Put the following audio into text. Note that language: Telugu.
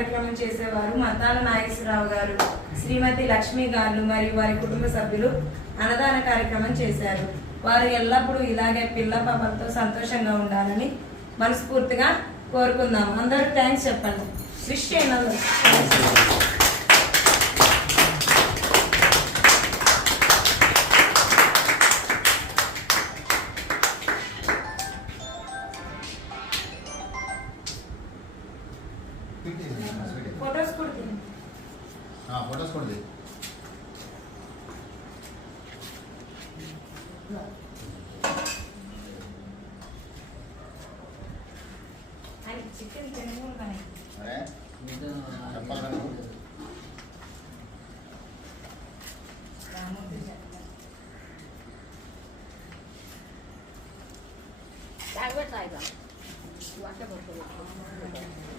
కార్యక్రమం చేసేవారు మతాల నాగేశ్వరరావు గారు, శ్రీమతి లక్ష్మి గారు మరియు వారి కుటుంబ సభ్యులు అన్నదాన కార్యక్రమం చేశారు. వారు ఎల్లప్పుడూ ఇలాగే పిల్ల పాపలతో సంతోషంగా ఉండాలని మనస్ఫూర్తిగా కోరుకుందాం. అందరూ థ్యాంక్స్ చెప్పండి. విష్ చేయండి. ఫోటోస్ కొడుతుంది. ఫోటోస్ కొడుతుంది. చికెన్ తినకుండా చెప్పాలి Saya buat saya bang. Buat apa?